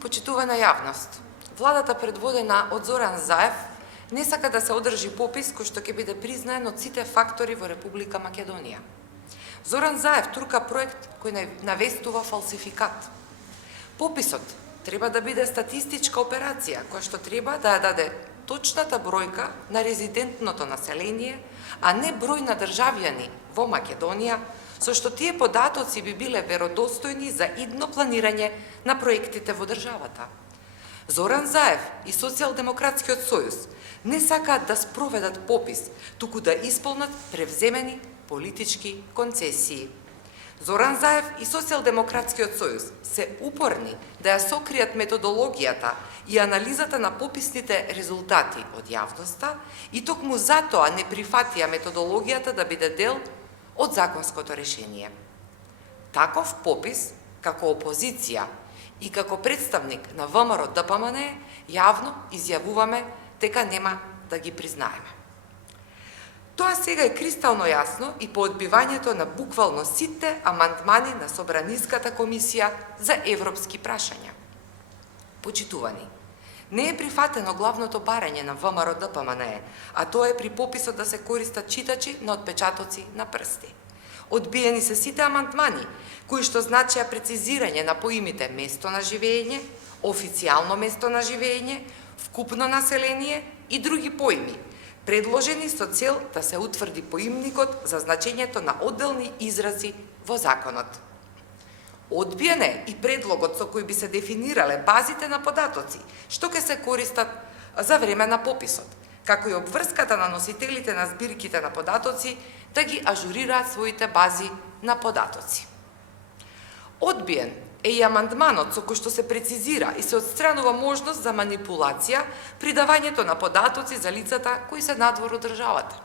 Почитувана јавност, владата предводена од Зоран Заев не сака да се одржи попис кој што ќе биде признаен од сите фактори во Република Македонија. Зоран Заев турка проект кој навестува фалсификат. Пописот треба да биде статистичка операција која што треба да ја даде точната бројка на резидентното население, а не број на државјани во Македонија, со што тие податоци би биле веродостојни за идно планирање на проектите во државата. Зоран Заев и Социјалдемократскиот сојуз не сакаат да спроведат попис, туку да исполнат превземени политички концесии. Зоран Заев и Социјалдемократскиот сојуз се упорни да ја сокријат методологијата и анализата на пописните резултати од јавноста и токму затоа не прифатија методологијата да биде дел од законското решение. Таков попис, како опозиција и како представник на ВМРО-ДПМН, јавно изјавуваме дека нема да ги признаеме. Тоа сега е кристално јасно и по одбивањето на буквално сите амандмани на Собраниската комисија за европски прашања. Почитувани, не е прифатено главното барање на ВМРО-ДПМН, а тоа е при пописот да се користат читачи на отпечатоци на прсти. Одбиени се сите амандмани, кои што значеа прецизирање на поимите место на живење, официјално место на живење, вкупно население и други поими, предложени со цел да се утврди поимникот за значењето на одделни изрази во законот. Одбиен е и предлогот со кој би се дефинирале базите на податоци, што ќе се користат за време на пописот, како и обврската на носителите на збирките на податоци да ги ажурираат своите бази на податоци. Одбиен е и амандманот со кој што се прецизира и се отстранува можност за манипулација при давањето на податоци за лицата кои се надвор од државата.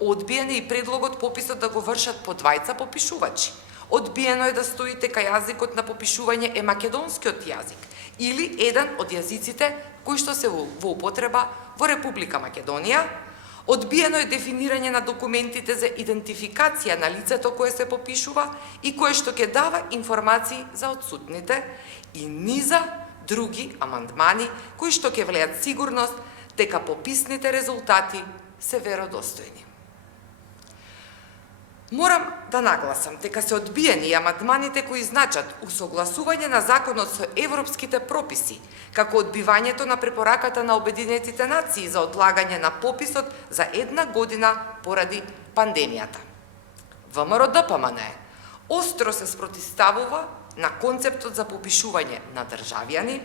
Одбиен е и предлогот пописот да го вршат по двајца попишувачи. Одбиено е да стои дека јазикот на попишување е македонскиот јазик или еден од јазиците кои што се во употреба во Република Македонија. Одбиено е дефинирање на документите за идентификација на лицето кое се попишува и кое што ќе дава информации за отсутните и низа други амандмани кои што ќе влеат сигурност дека пописните резултати се веродостојни. Морам да нагласам дека се одбиени и амандманите кои значат усогласување на законот со европските прописи, како одбивањето на препораката на Обединетите нации за одлагање на пописот за 1 година поради пандемијата. ВМРО-ДПМН остро се спротивставува на концептот за попишување на државјани,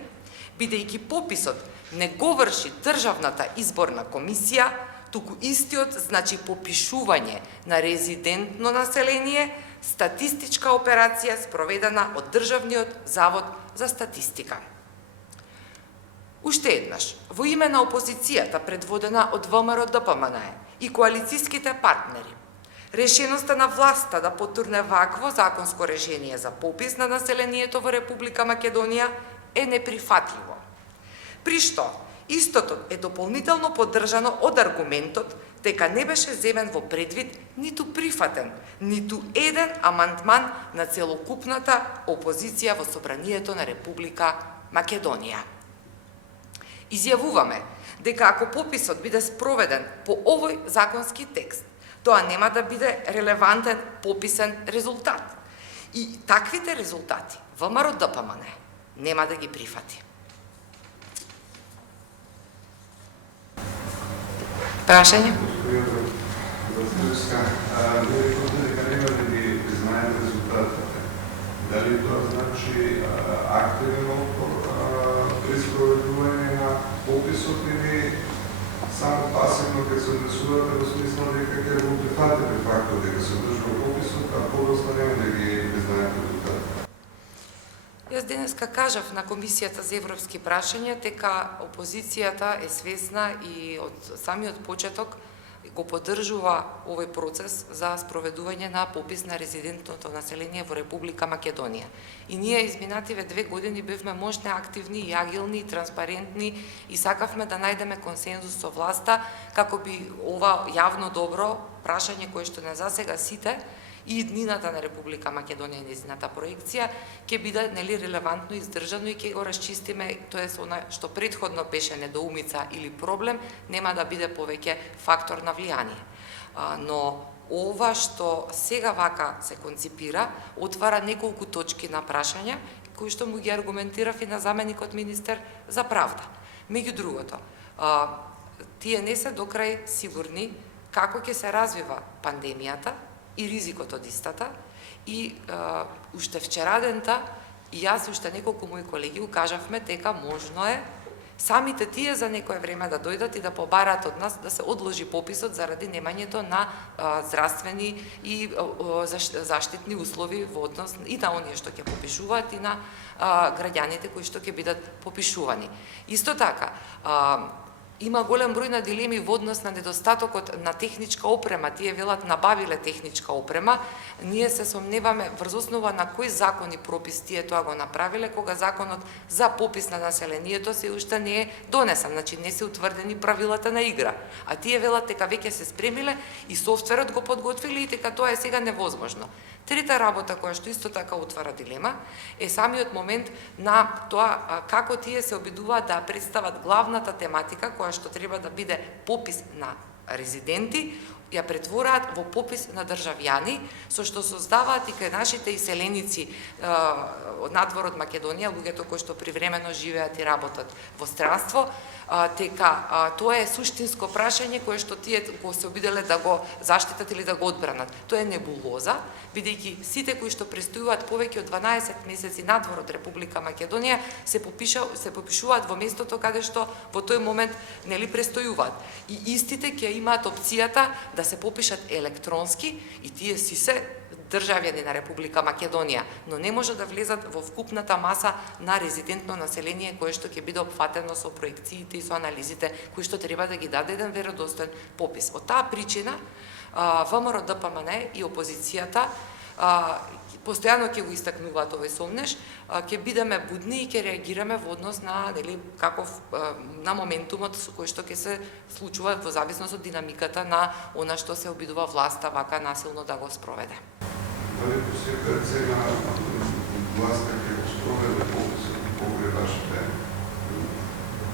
бидејќи пописот не го врши Државната изборна комисија, туку истиот значи попишување на резидентно население, статистичка операција спроведена од Државниот завод за статистика. Уште еднаш, во име на опозицијата предводена од ВМРО-ДПМН и коалицијските партнери, решеноста на власта да потурне вакво законско решение за попис на населението во Република Македонија е неприфатливо. При што истото е дополнително поддржано од аргументот дека не беше земен во предвид ниту прифатен, ниту еден амандман на целокупната опозиција во Собранието на Република Македонија. Изјавуваме дека ако пописот биде спроведен по овој законски текст, тоа нема да биде релевантен пописен резултат. И таквите резултати ВМРО-ДПМН нема да ги прифати. Прашање? Дали тоа значи активен отпор при спроведување на пописот или само пасивно ќе се однесувате во смисла дека ќе го прифатите фактот дека се одржува пописот, а подоцна нема да ги признаете резултатите? Јас денеска кажав на Комисијата за европски прашања дека опозицијата е свесна и од самиот почеток го поддржува овој процес за спроведување на попис на резидентното население во Република Македонија. И ние изминативе 2 години бевме можни, активни и агилни и транспарентни и сакавме да најдеме консензус со власта како би ова јавно добро прашање кое што не засега сите и иднината на Република Македонија и нејзината проекција ќе биде релевантно издржано и ќе го расчистиме, тоест она што претходно беше недоумица или проблем, нема да биде повеќе фактор на влијание. Но ова што сега вака се конципира, отвара неколку точки на прашања, кои што му ги аргументирав и на заменикот министер за правда. Меѓу другото, тие не се докрај сигурни како ќе се развива пандемијата и ризикот од истата и уште вчерадента и јас и уште неколку мои колеги укажавме дека можно е самите тие за некое време да дојдат и да побараат од нас да се одложи пописот заради немањето на здравствени и заштитни услови во однос и на оние што ќе попишуваат и на граѓаните кои што ќе бидат попишувани. Исто така, има голем број на дилеми во однос на недостатокот на техничка опрема. Тие велат набавиле техничка опрема. Ние се сомневаме врз основа на кој закон и пропис тие тоа го направиле, кога законот за попис на населението се уште не е донесен, значи не се утврдени правилата на игра. А тие велат дека веќе се спремиле и софтверот го подготвили и дека тоа е сега невозможно. Трета работа која што исто така отвара дилема е самиот момент на тоа како тие се обидуваат да представат главната тематика која што треба да биде попис на резиденти, ја претвораат во попис на државјани, со што создаваат и кај нашите иселеници од надвор од Македонија, луѓето кои што привремено живеат и работат во странство, дека тоа е суштинско прашање кое што тие го се обиделе да го заштитат или да го одбранат. Тоа е небулоза, бидејќи сите кои што престојуваат повеќе од 12 месеци надвор од Република Македонија се попишуваат во местото каде што во тој момент нели престојуваат. И истите ќе имаат опцијата да се попишат електронски и тие си се државјани на Република Македонија, но не може да влезат во вкупната маса на резидентно население кое што ќе биде опфатено со проекциите и со анализите кои што треба да ги даде еден веродостоен попис. Од таа причина ВМРО ДПМН и опозицијата постојано ќе го истакнуваат овој сомнеж, ќе бидеме будни и ќе реагираме во однос на на моментумот кој што ќе се случува во зависност од динамиката на она што се обидува власта вака насилно да го спроведе. Дали по ситуација на власта ќе го спроведе пописот покрај вашите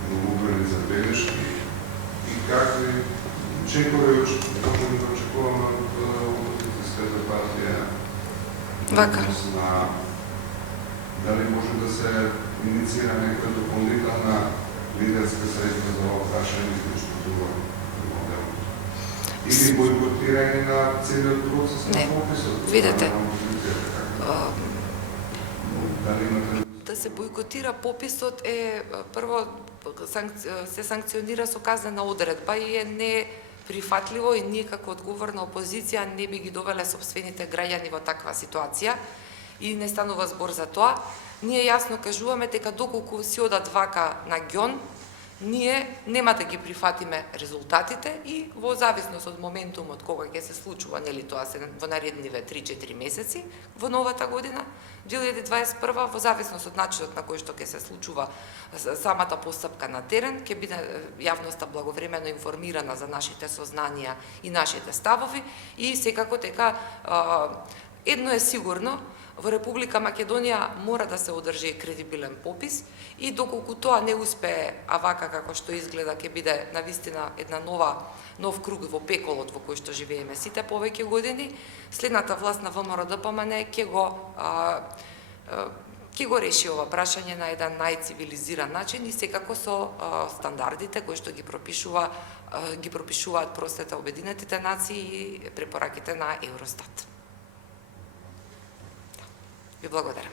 многобројни забелешки и какви чекови можеме да очекуваме од опозицијската партија? Вака. Дали може да се инициира некоја дополнителна лидерска средства за ова прашање исклучително модел? Или бойкотирање на целиот процес на пописот? Видете, Дали имате... Да се бойкотира пописот е прво се санкционира со казнена одредба и е неприфатливо и ние како одговорна опозиција не би ги довеле сопствените граѓани во таква ситуација и не станува збор за тоа. Ние јасно кажуваме дека доколку си одат вака на ѓон, ние нема да ги прифатиме резултатите и во зависност од моментумот кога ќе се случува, нели тоа се во наредниве 3-4 месеци во новата година, 2021, во зависност од начинот на кој што ќе се случува самата постапка на терен, ќе биде јавноста благовремено информирана за нашите сознанија и нашите ставови и секако дека едно е сигурно, во Република Македонија мора да се одржи кредибилен попис и доколку тоа не успее, а вака како што изгледа ќе биде навистина една нов круг во пеколот во кој што живееме сите повеќе години, следната власт на ВМРО ДПМН ќе го реши ова прашање на еден најцивилизиран начин и секако со стандардите кои што ги пропишуваат Обединетите нации и препораките на Евростат. Ви благодарам.